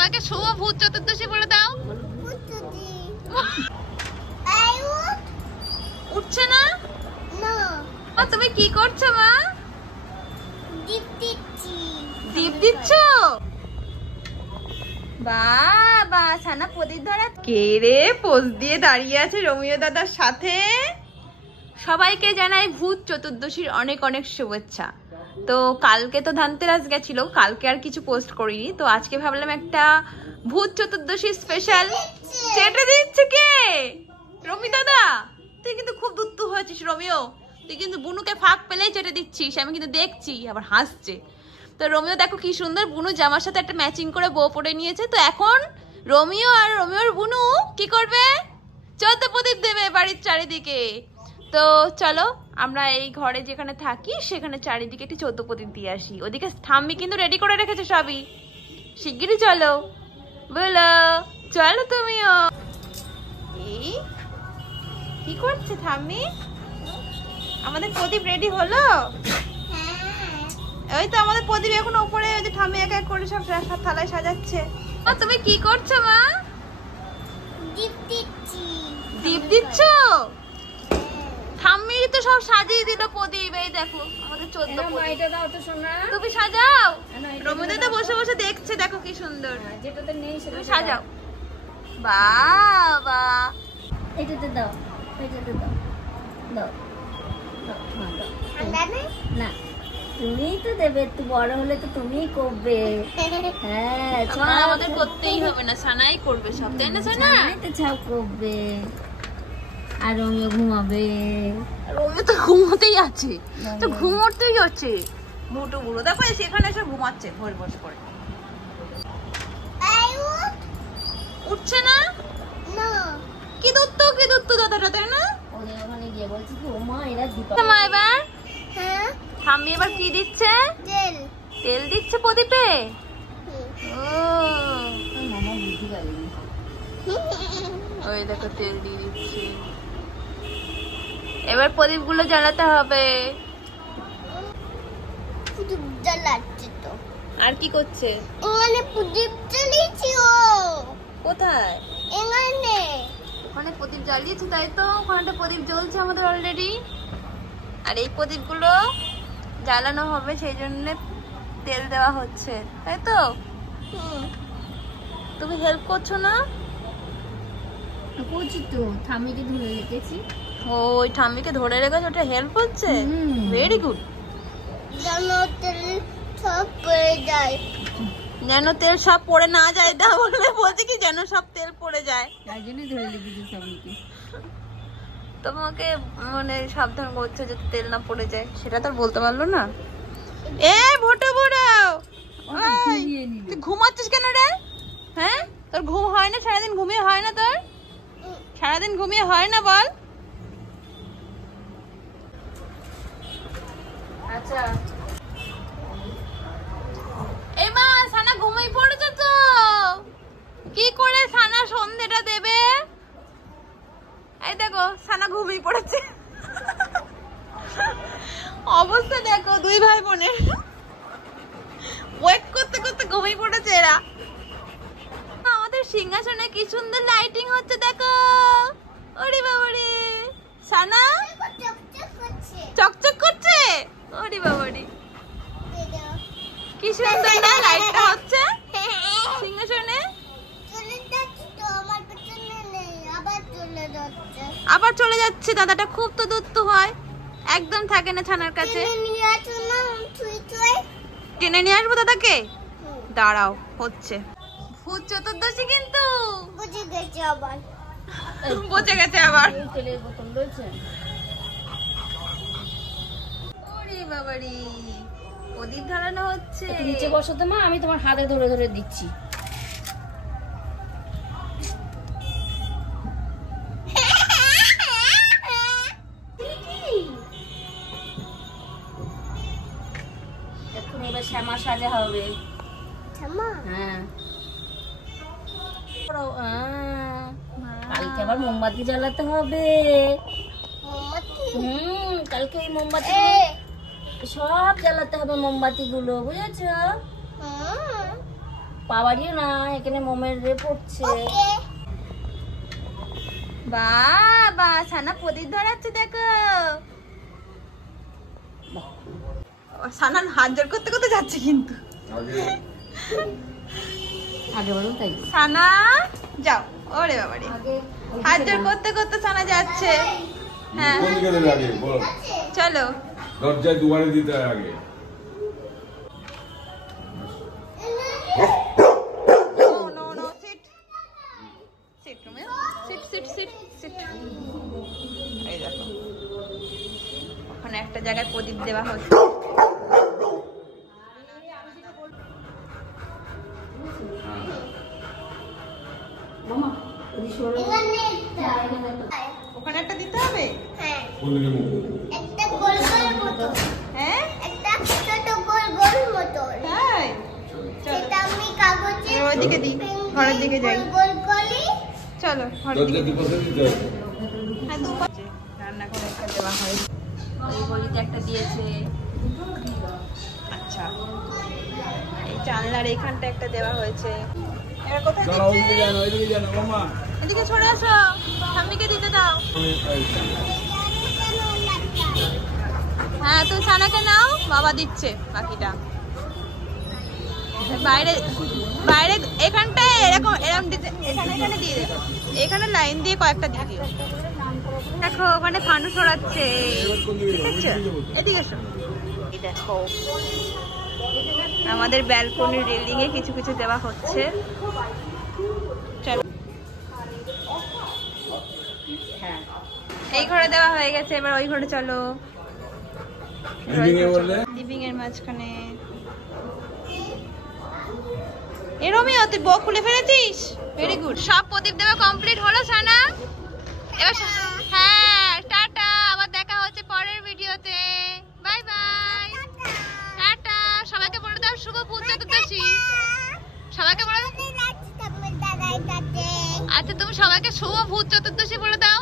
সবাইকে শুভ ভূত চতুর্দশী বলে দাও। উঠছে না? তুমি কি করছো মা? দীপ দিচ্ছ? বাবা ছানা প্রদীপ ধরা। কে রে পোজ দিয়ে দাঁড়িয়ে আছে রোমিও দাদার সাথে? সবাইকে জানাই ভূত চতুর্দশীর অনেক অনেক শুভেচ্ছা। তো কালকে তো ধনতেরাস গেছিল, কালকে আর কিছু পোস্ট করিনি, তো আজকে ভাবলাম একটা ভূত চতুর্দশী স্পেশাল। চেটে দিচ্ছে কে? রমি দাদা। তুই কিন্তু খুব দুত্তু হয়েছিস রোমিও, তুই কিন্তু বুনুকে ফাঁক পেলেই চেটে দিচ্ছিস, আমি কিন্তু দেখছি। আবার হাসছে। তো রোমিও দেখো কি সুন্দর বুনু জামার সাথে একটা ম্যাচিং করে বউ পরে নিয়েছে। তো এখন রোমিও আর রোমিওর বুনু কি করবে? 14 প্রদীপ দেবে বাড়ির চারিদিকে। তো চলো আমরা এই ঘরে যেখানে থাকি সেখানে চারিদিকে একটি 14 প্রদীপ দিয়ে আসি। ওদিকে ঠাম্মি কিন্তু রেডি করে রেখেছে সবই। শিগগিরই চলো। বলো চলো তুমিও। কি করছে ঠাম্মি? আমাদের প্রদীপ রেডি হলো? ওই তো আমাদের প্রদীপ এখন উপরে, ওই যে ঠাম্মি এক এক করে সব থালায় সাজাচ্ছে। ও তুমি কি করছো মা? দীপ দিচ্ছি। দীপ দিচ্ছ? ঠাম্মি তো সব সাজিয়ে দিল প্রদীপ। এই দেখো আমাদের 14 প্রদীপ। এটা দাও তো সোনা। তুমি সাজাও। রমিদা তো বসে বসে দেখছে, দেখো কি সুন্দর। যেটাতে নেই সেটা সাজাও। বাবা এটাতে দাও, এটাতে দাও। দাও না, তুমিই তো দেবে, একটু বড় হলে তো তুমিই করবে। হ্যাঁ আমাদের করতেই হবে না, সানাই করবে সব, তাই না? সানাই তো সব করবে। আর রোমিও ঘুমাবে। রোমিও তো ঘুমোতেই আছে, তো ঘুমোতেই আছে। মোটো বুড়ো দেখো সেখানে এসে ঘুমাচ্ছে ভোর বসে করে। উঠছে না? কি দুত্তু দাদাটা, তাই না? ওখানে গিয়ে বলছি মা এরা দিতে মা এবার। হ্যাঁ ঠাম্মি এবার কি দিচ্ছে? তেল। তেল দিচ্ছে প্রদীপে? ও মামা বুদ্ধি পারেনি। ওই দেখো তেল দিয়ে দিচ্ছে। এবার প্রদীপ গুলো জ্বালাতে হবে। প্রদীপ জ্বালাচ্ছে তো। আর কি করছে? ওখানে প্রদীপ জ্বালিয়েছি। ও কোথায়? এখানে। ওখানে প্রদীপ জ্বালিয়েছি, তাই তো? ওখানে প্রদীপ জ্বলছে আমাদের অলরেডি। আর এই প্রদীপ গুলো জ্বালানো হবে, সেই জন্য তেল দেওয়া হচ্ছে, তাই তো? তুমি হেল্প করছো না? করছি তো, ঠাম্মিকে ধরে রেখেছি। ওই ঠাম্মিকে ধরে রেখেছে, ওটা হেল্প হচ্ছে। Very good. যেন তেল সব পড়ে যায়, যেন তেল সব পড়ে না যায়। তা বললে বলছে কি যেন সব তেল পড়ে যায়, তাই জন্যই ধরে রেখেছি সবাইকে। তোমাকে মানে সাবধান করছে যে তেল না পড়ে যায়, সেটা তো বলতে পারলো না। এ ভোটো বুড়ো, তুই ঘুমাচ্ছিস কেন রে? হ্যাঁ তোর ঘুম হয় না? সারাদিন ঘুমিয়ে হয় না তোর? সারাদিন ঘুমিয়ে হয় না বল? আচ্ছা এই মা সানা ঘুমিয়ে পড়েছে তো। কি করে সানা সন্ধ্যেটা দেবে? এই দেখো সানা ঘুমিয়ে পড়েছে। অবস্থা দেখো দুই ভাই বোনের, ওয়েট করতে করতে ঘুমিয়ে পড়েছে এরা। আমাদের সিংহাসনে কি সুন্দর লাইটিং হচ্ছে দেখো। ওরে বাবারে, সানা চকচক করছে। ওরে বাবারে কি সুন্দর না লাইটটা হচ্ছে সিংহাসনে। আবার চলে যাচ্ছে দাদাটা, খুব তো দুত্তু হয়, একদম থাকে না ছানার কাছে। টেনে নিয়ে আসবো দাদাকে, দাঁড়াও হচ্ছে। ভূত চতুর্দশী কিন্তু বুঝে গেছে আবার, বুঝে গেছে আবার। ওরে বাবারে প্রদীপ ঢালানো হচ্ছে। নিচে বসো তো মা, আমি তোমার হাতে ধরে ধরে দিচ্ছি। এখন এবার শ্যামা সাজা হবে। হ্যাঁ কালকে আবার মোমবাতি জ্বালাতে হবে। কালকে ওই মোমবাতি সব জ্বালাতে হবে, মোমবাতি গুলো বুঝেছো? পাওয়ারিও না, এখানে মোমের রে পড়ছে। বাবা সানা প্রদীপ ধরাচ্ছে দেখো। সানান হাত জোর করতে করতে যাচ্ছে কিন্তু। আগে বলুন তাই। সানা যাও। ওরে বাবারে হাত জোর করতে করতে সানা যাচ্ছে। হ্যাঁ চলো দরজায় দুয়ারে দিতে হয় আগে। এই দেখো ওখানে একটা জায়গায় প্রদীপ দেওয়া হচ্ছে। ওখানে একটা দিতে হবে। হ্যাঁ একটা গোল গোল মতো। হ্যাঁ একটা ছোট গোল গোল মতো। তাই সেটা আমি কাগজে ওইদিকে দিই, ঘরের দিকে যাই। গোল গোলই চলো ঘরের দরজা দিকে। দুপাশে দিতে হবে। হ্যাঁ দুপাশে রান্না করে একটা দেওয়া হয়। ওই গলিতে একটা দিয়েছে। আচ্ছা এই জানলার এইখানটা একটা দেওয়া হয়েছে। এবার কোথায় চলো ওইদিকে যান, ওইদিকে যান মামা। এদিকে সরে আসো, ঠাম্মিকে দিতে দাও। হ্যাঁ তুমি সানাকে নাও, বাবা দিচ্ছে বাকিটা। বাইরে বাইরে এখানটায় এরকম এরকম এখানে এখানে দিয়ে দেবো, এখানে লাইন দিয়ে কয়েকটা দিয়ে দিও। দেখো ওখানে ফানুস ছড়াচ্ছে, ঠিক আছে এদিকে এসো। এই দেখো আমাদের ব্যালকনির রেলিং এ কিছু কিছু দেওয়া হচ্ছে। চলো এই ঘরে দেওয়া হয়ে গেছে, এবার ওই ঘরে চলো। লিভিং এর মাঝখানে এরমিও তুই বক খুলে ফেলেছিস, ভেরি গুড। সব প্রদীপ দেওয়া কমপ্লিট হলো সানা। এবার হ্যাঁ টাটা, আবার দেখা হচ্ছে পরের ভিডিওতে। Bye bye tata. সবাইকে বলে দাও শুভ ভূত চতুর্দশী। সবাইকে বলে দাও। আচ্ছা তুমি সবাইকে শুভ ভূত চতুর্দশী বলে দাও।